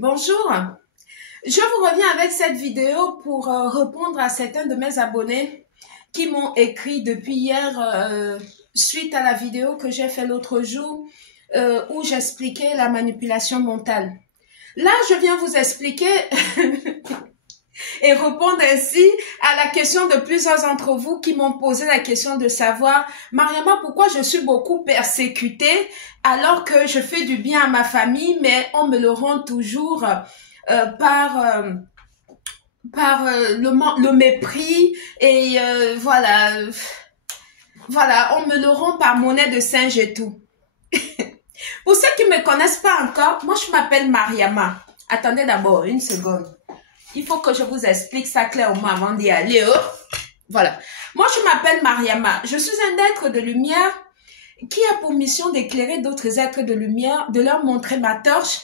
Bonjour, je vous reviens avec cette vidéo pour répondre à certains de mes abonnés qui m'ont écrit depuis hier suite à la vidéo que j'ai fait l'autre jour où j'expliquais la manipulation mentale. Là, je viens vous expliquer et répondre ainsi à la question de plusieurs d'entre vous qui m'ont posé la question de savoir, Mariama, pourquoi je suis beaucoup persécutée alors que je fais du bien à ma famille, mais on me le rend toujours par le mépris et voilà, on me le rend par monnaie de singe et tout. Pour ceux qui me connaissent pas encore, moi je m'appelle Mariama. Attendez d'abord une seconde. Il faut que je vous explique ça clairement avant d'y aller. Oh. Voilà. Moi, je m'appelle Mariama. Je suis un être de lumière qui a pour mission d'éclairer d'autres êtres de lumière, de leur montrer ma torche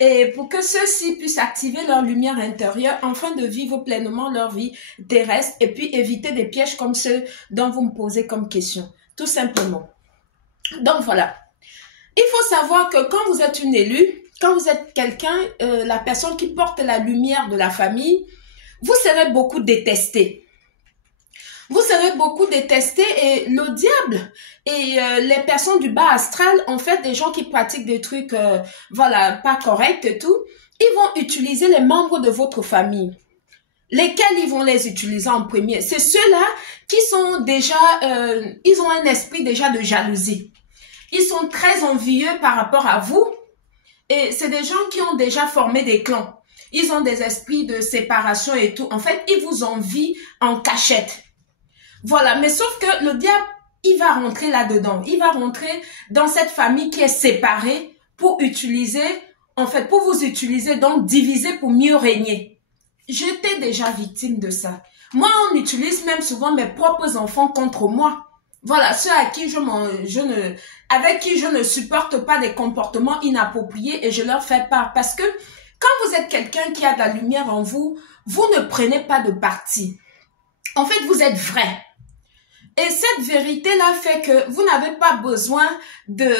et pour que ceux-ci puissent activer leur lumière intérieure afin de vivre pleinement leur vie terrestre et puis éviter des pièges comme ceux dont vous me posez comme question. Tout simplement. Donc, voilà. Il faut savoir que quand vous êtes une élue, quand vous êtes quelqu'un, la personne qui porte la lumière de la famille, vous serez beaucoup détesté. Vous serez beaucoup détesté et le diable et les personnes du bas astral, en fait, des gens qui pratiquent des trucs, voilà, pas corrects et tout, ils vont utiliser les membres de votre famille. Lesquels ils vont les utiliser en premier? C'est ceux-là qui sont déjà, ils ont un esprit déjà de jalousie. Ils sont très envieux par rapport à vous. Et c'est des gens qui ont déjà formé des clans. Ils ont des esprits de séparation et tout. En fait, ils vous envient en cachette. Voilà, mais sauf que le diable, il va rentrer là-dedans. Il va rentrer dans cette famille qui est séparée pour utiliser, en fait, pour vous utiliser, donc diviser pour mieux régner. J'étais déjà victime de ça. Moi, on utilise même souvent mes propres enfants contre moi. Voilà, ceux à qui avec qui je ne supporte pas des comportements inappropriés et je leur fais part. Parce que quand vous êtes quelqu'un qui a de la lumière en vous, vous ne prenez pas de parti. En fait, vous êtes vrai. Et cette vérité-là fait que vous n'avez pas besoin de,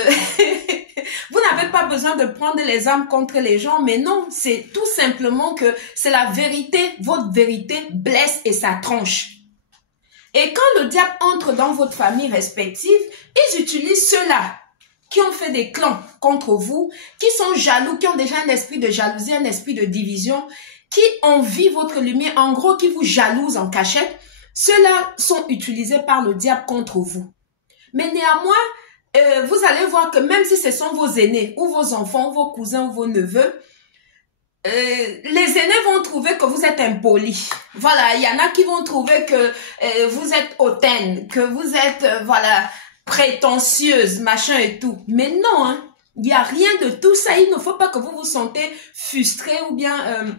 vous n'avez pas besoin de prendre les armes contre les gens, mais non, c'est tout simplement que c'est la vérité, votre vérité blesse et ça tranche. Et quand le diable entre dans votre famille respective, ils utilisent ceux-là qui ont fait des clans contre vous, qui sont jaloux, qui ont déjà un esprit de jalousie, un esprit de division, qui envient votre lumière, en gros, qui vous jalousent en cachette. Ceux-là sont utilisés par le diable contre vous. Mais néanmoins, vous allez voir que même si ce sont vos aînés, ou vos enfants, ou vos cousins, ou vos neveux, les aînés vont trouver que vous êtes impoli. Voilà, il y en a qui vont trouver que vous êtes hautaine, que vous êtes, voilà, prétentieuse, machin et tout. Mais non, hein, il n'y a rien de tout ça. Il ne faut pas que vous vous sentez frustré ou bien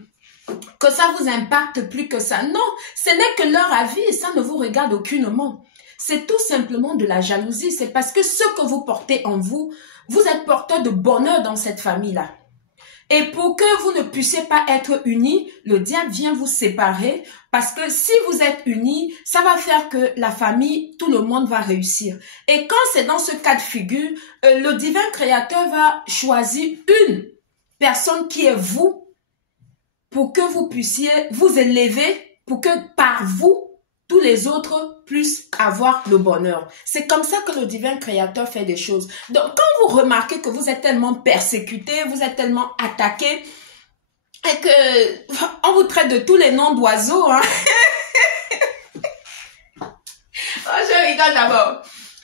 que ça vous impacte plus que ça. Non, ce n'est que leur avis et ça ne vous regarde aucunement. C'est tout simplement de la jalousie. C'est parce que ce que vous portez en vous, vous êtes porteur de bonheur dans cette famille-là. Et pour que vous ne puissiez pas être unis, le diable vient vous séparer parce que si vous êtes unis, ça va faire que la famille, tout le monde va réussir. Et quand c'est dans ce cas de figure, le divin créateur va choisir une personne qui est vous pour que vous puissiez vous élever, pour que par vous, tous les autres puissent avoir le bonheur. C'est comme ça que le divin créateur fait des choses. Donc, quand vous remarquez que vous êtes tellement persécuté, vous êtes tellement attaqué, et que on vous traite de tous les noms d'oiseaux, hein. Oh, je rigole d'abord.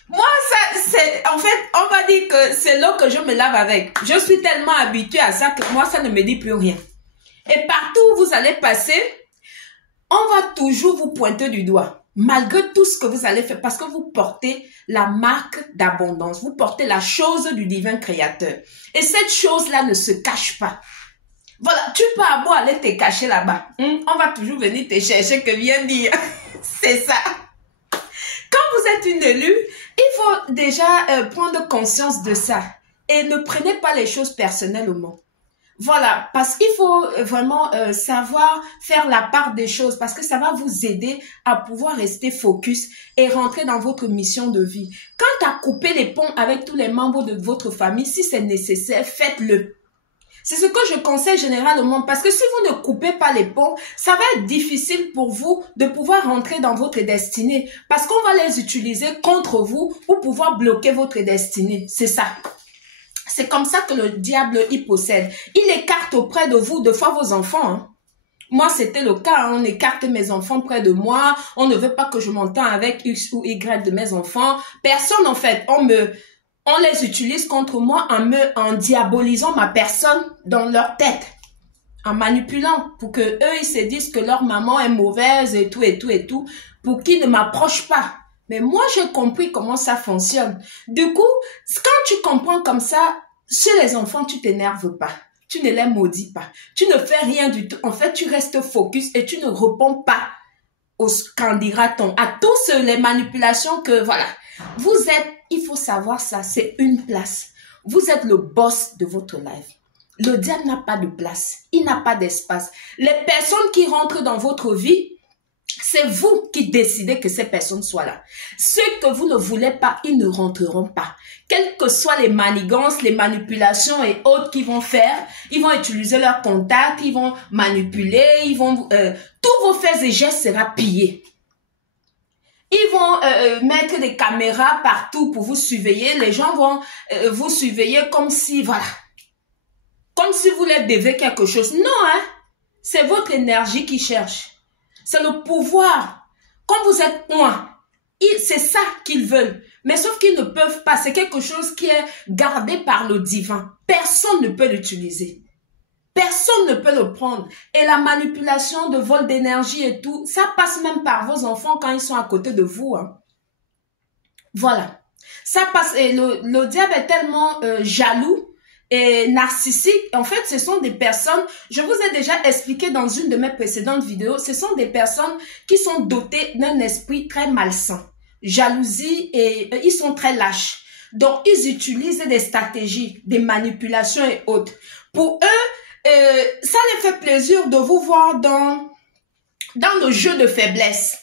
Moi, ça, c'est, en fait, on va dire que c'est l'eau que je me lave avec. Je suis tellement habituée à ça que moi, ça ne me dit plus rien. Et partout où vous allez passer, on va toujours vous pointer du doigt, malgré tout ce que vous allez faire, parce que vous portez la marque d'abondance, vous portez la chose du divin créateur. Et cette chose-là ne se cache pas. Voilà, tu peux avoir aller te cacher là-bas. On va toujours venir te chercher, que vient dire. C'est ça. Quand vous êtes une élue, il faut déjà prendre conscience de ça. Et ne prenez pas les choses personnellement. Voilà, parce qu'il faut vraiment savoir faire la part des choses parce que ça va vous aider à pouvoir rester focus et rentrer dans votre mission de vie. Quant à couper les ponts avec tous les membres de votre famille, si c'est nécessaire, faites-le. C'est ce que je conseille généralement parce que si vous ne coupez pas les ponts, ça va être difficile pour vous de pouvoir rentrer dans votre destinée parce qu'on va les utiliser contre vous pour pouvoir bloquer votre destinée. C'est ça. C'est comme ça que le diable y possède. Il écarte auprès de vous deux fois vos enfants. Hein. Moi, c'était le cas. Hein. On écarte mes enfants près de moi. On ne veut pas que je m'entende avec X ou Y de mes enfants. Personne, en fait, on les utilise contre moi en diabolisant ma personne dans leur tête, en manipulant pour que eux ils se disent que leur maman est mauvaise et tout, pour qu'ils ne m'approchent pas. Mais moi, j'ai compris comment ça fonctionne. Du coup, quand tu comprends comme ça, chez les enfants, tu t'énerves pas. Tu ne les maudis pas. Tu ne fais rien du tout. En fait, tu restes focus et tu ne réponds pas au qu'en dira-t-on, à tous les manipulations que, voilà. Vous êtes, il faut savoir ça, c'est une place. Vous êtes le boss de votre life. Le diable n'a pas de place. Il n'a pas d'espace. Les personnes qui rentrent dans votre vie, c'est vous qui décidez que ces personnes soient là. Ceux que vous ne voulez pas, ils ne rentreront pas. Quelles que soient les manigances, les manipulations et autres qu'ils vont faire, ils vont utiliser leurs contacts, ils vont manipuler, ils vont tous vos faits et gestes seront pillés. Ils vont mettre des caméras partout pour vous surveiller. Les gens vont vous surveiller comme si, voilà, comme si vous leur devez quelque chose. Non, hein, c'est votre énergie qui cherche. C'est le pouvoir. Quand vous êtes loin, c'est ça qu'ils veulent. Mais sauf qu'ils ne peuvent pas. C'est quelque chose qui est gardé par le divin. Personne ne peut l'utiliser. Personne ne peut le prendre. Et la manipulation de vol d'énergie et tout, ça passe même par vos enfants quand ils sont à côté de vous. Hein. Voilà. Ça passe. Et le diable est tellement jaloux et narcissique. En fait, ce sont des personnes, je vous ai déjà expliqué dans une de mes précédentes vidéos, ce sont des personnes qui sont dotées d'un esprit très malsain. Jalousie et ils sont très lâches. Donc, ils utilisent des stratégies, des manipulations et autres. Pour eux, ça les fait plaisir de vous voir dans le jeu de faiblesse.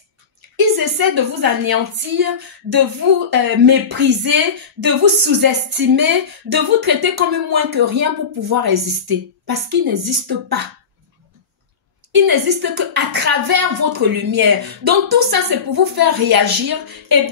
Ils essaient de vous anéantir, de vous mépriser, de vous sous-estimer, de vous traiter comme moins que rien pour pouvoir exister. Parce qu'ils n'existent pas. Ils n'existent qu'à travers votre lumière. Donc tout ça, c'est pour vous faire réagir. Et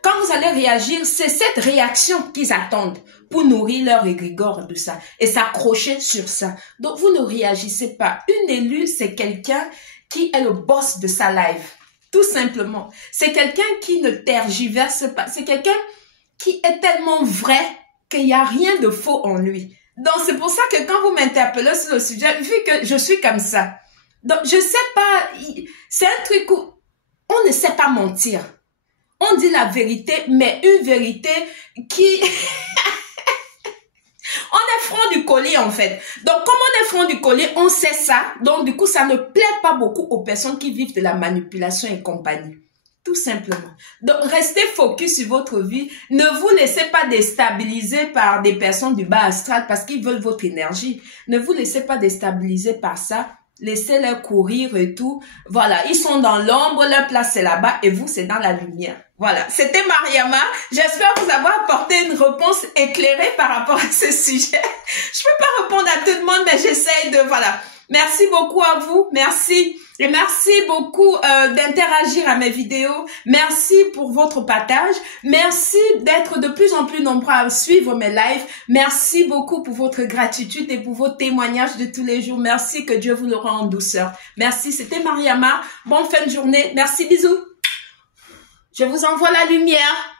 quand vous allez réagir, c'est cette réaction qu'ils attendent pour nourrir leur égrégore de ça. Et s'accrocher sur ça. Donc vous ne réagissez pas. Une élue, c'est quelqu'un qui est le boss de sa life. Tout simplement. C'est quelqu'un qui ne tergiverse pas. C'est quelqu'un qui est tellement vrai qu'il n'y a rien de faux en lui. Donc, c'est pour ça que quand vous m'interpellez sur le sujet, vu que je suis comme ça, donc je sais pas, c'est un truc où on ne sait pas mentir. On dit la vérité, mais une vérité qui... On est franc du collier en fait. Donc comme on est franc du collier, on sait ça. Donc du coup, ça ne plaît pas beaucoup aux personnes qui vivent de la manipulation et compagnie. Tout simplement. Donc restez focus sur votre vie. Ne vous laissez pas déstabiliser par des personnes du bas astral parce qu'ils veulent votre énergie. Ne vous laissez pas déstabiliser par ça. Laissez-les courir et tout. Voilà, ils sont dans l'ombre, leur place c'est là-bas et vous c'est dans la lumière. Voilà, c'était Mariama. J'espère vous avoir apporté une réponse éclairée par rapport à ce sujet. Je peux pas répondre à tout le monde, mais j'essaye de... Voilà. Merci beaucoup à vous. Merci. Et merci beaucoup d'interagir à mes vidéos. Merci pour votre partage. Merci d'être de plus en plus nombreux à suivre mes lives. Merci beaucoup pour votre gratitude et pour vos témoignages de tous les jours. Merci, que Dieu vous le rende en douceur. Merci, c'était Mariama. Bonne fin de journée. Merci, bisous. Je vous envoie la lumière.